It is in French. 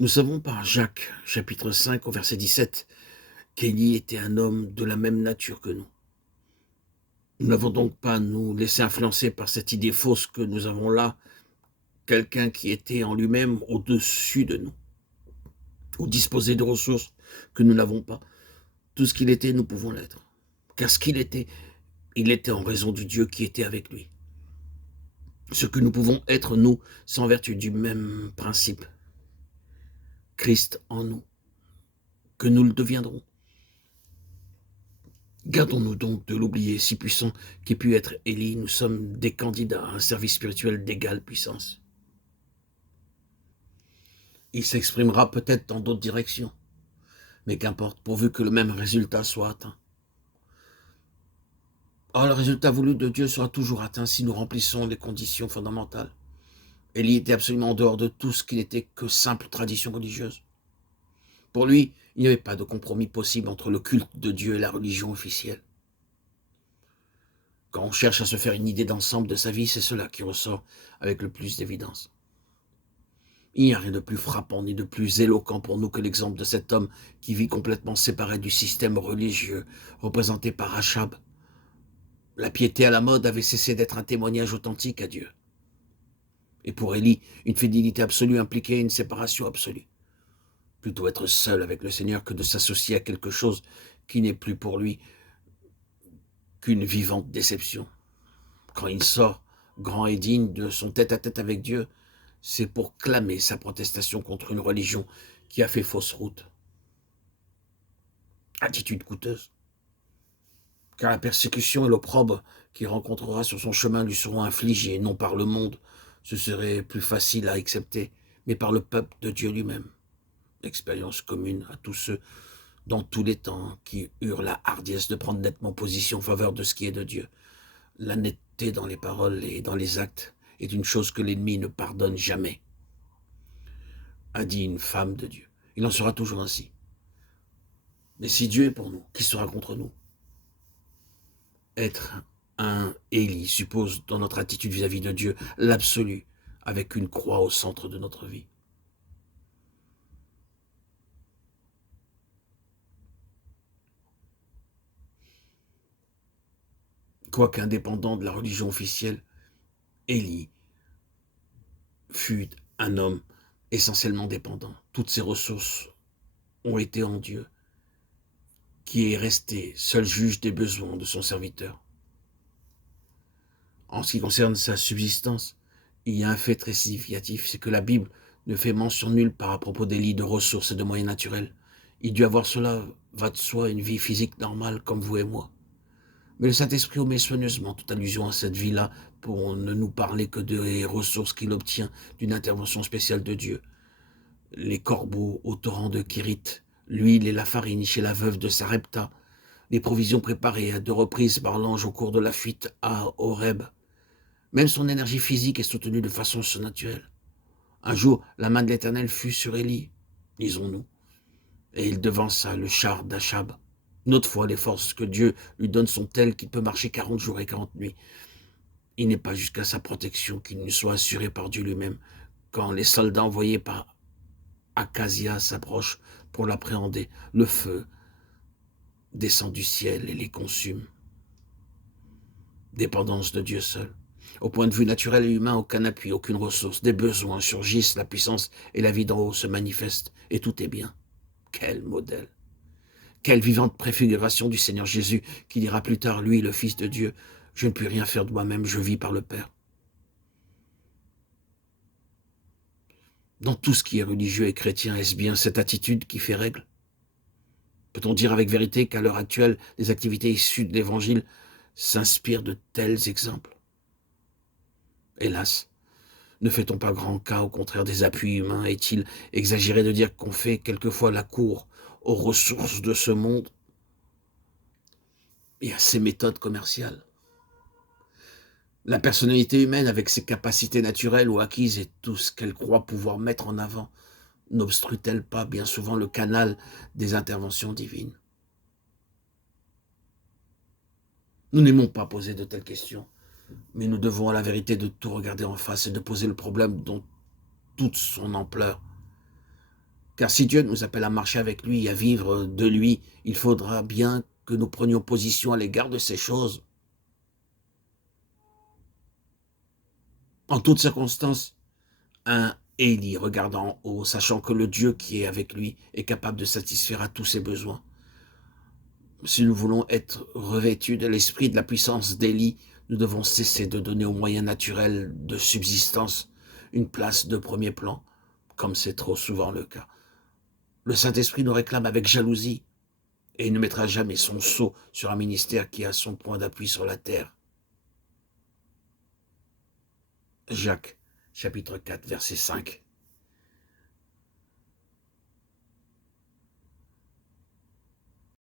Nous savons par Jacques, chapitre 5, au verset 17, qu'Élie était un homme de la même nature que nous. Nous n'avons donc pas à nous laisser influencer par cette idée fausse que nous avons là, quelqu'un qui était en lui-même au-dessus de nous, ou disposait de ressources que nous n'avons pas. Tout ce qu'il était, nous pouvons l'être. Car ce qu'il était, il était en raison du Dieu qui était avec lui. Ce que nous pouvons être, nous, c'est en vertu du même principe, Christ en nous, que nous le deviendrons. Gardons-nous donc de l'oublier, si puissant qu'ait pu être Élie, nous sommes des candidats à un service spirituel d'égale puissance. Il s'exprimera peut-être dans d'autres directions, mais qu'importe, pourvu que le même résultat soit atteint. Or, le résultat voulu de Dieu sera toujours atteint si nous remplissons les conditions fondamentales. Élie était absolument en dehors de tout ce qui n'était que simple tradition religieuse. Pour lui, il n'y avait pas de compromis possible entre le culte de Dieu et la religion officielle. Quand on cherche à se faire une idée d'ensemble de sa vie, c'est cela qui ressort avec le plus d'évidence. Il n'y a rien de plus frappant ni de plus éloquent pour nous que l'exemple de cet homme qui vit complètement séparé du système religieux représenté par Achab. La piété à la mode avait cessé d'être un témoignage authentique à Dieu. Et pour Élie, une fidélité absolue impliquait une séparation absolue. Plutôt être seul avec le Seigneur que de s'associer à quelque chose qui n'est plus pour lui qu'une vivante déception. Quand il sort, grand et digne de son tête-à-tête avec Dieu, c'est pour clamer sa protestation contre une religion qui a fait fausse route. Attitude coûteuse, car la persécution et l'opprobre qu'il rencontrera sur son chemin lui seront infligés, non par le monde, ce serait plus facile à accepter, mais par le peuple de Dieu lui-même. Expérience commune à tous ceux, dans tous les temps, qui eurent la hardiesse de prendre nettement position en faveur de ce qui est de Dieu. La netteté dans les paroles et dans les actes est une chose que l'ennemi ne pardonne jamais, a dit une femme de Dieu. Il en sera toujours ainsi. Mais si Dieu est pour nous, qui sera contre nous? Être un Élie suppose, dans notre attitude vis-à-vis de Dieu, l'absolu, avec une croix au centre de notre vie. Quoique indépendant de la religion officielle, Élie fut un homme essentiellement dépendant. Toutes ses ressources ont été en Dieu, qui est resté seul juge des besoins de son serviteur. En ce qui concerne sa subsistance, il y a un fait très significatif, c'est que la Bible ne fait mention nulle part à propos d'Élie de ressources et de moyens naturels. Il dut avoir cela, va de soi, une vie physique normale comme vous et moi. Mais le Saint-Esprit omet soigneusement toute allusion à cette vie-là pour ne nous parler que des ressources qu'il obtient d'une intervention spéciale de Dieu. Les corbeaux au torrent de Kérit, l'huile et la farine chez la veuve de Sarepta, les provisions préparées à 2 reprises par l'ange au cours de la fuite à Horeb. Même son énergie physique est soutenue de façon surnaturelle. Un jour, la main de l'Éternel fut sur Élie, disons-nous, et il devança le char d'Achab. Une autre fois, les forces que Dieu lui donne sont telles qu'il peut marcher 40 jours et 40 nuits. Il n'est pas jusqu'à sa protection qu'il ne soit assuré par Dieu lui-même. Quand les soldats envoyés par Acasia s'approchent pour l'appréhender, le feu descend du ciel et les consume. Dépendance de Dieu seul. Au point de vue naturel et humain, aucun appui, aucune ressource. Des besoins surgissent, la puissance et la vie d'en haut se manifestent, et tout est bien. Quel modèle! Quelle vivante préfiguration du Seigneur Jésus, qui dira plus tard, lui, le Fils de Dieu, « Je ne puis rien faire de moi-même, je vis par le Père. » Dans tout ce qui est religieux et chrétien, est-ce bien cette attitude qui fait règle? Peut-on dire avec vérité qu'à l'heure actuelle, les activités issues de l'Évangile s'inspirent de tels exemples? Hélas, ne fait-on pas grand cas, au contraire, des appuis humains? Est-il exagéré de dire qu'on fait quelquefois la cour aux ressources de ce monde et à ses méthodes commerciales? La personnalité humaine, avec ses capacités naturelles ou acquises et tout ce qu'elle croit pouvoir mettre en avant, n'obstrue-t-elle pas bien souvent le canal des interventions divines? Nous n'aimons pas poser de telles questions, mais nous devons à la vérité de tout regarder en face et de poser le problème dans toute son ampleur. Car si Dieu nous appelle à marcher avec lui, à vivre de lui, il faudra bien que nous prenions position à l'égard de ces choses. En toutes circonstances, un Élie regardant en haut, sachant que le Dieu qui est avec lui est capable de satisfaire à tous ses besoins. Si nous voulons être revêtus de l'esprit de la puissance d'Élie, nous devons cesser de donner aux moyens naturels de subsistance une place de premier plan, comme c'est trop souvent le cas. Le Saint-Esprit nous réclame avec jalousie, et il ne mettra jamais son sceau sur un ministère qui a son point d'appui sur la terre. Jacques, chapitre 4, verset 5.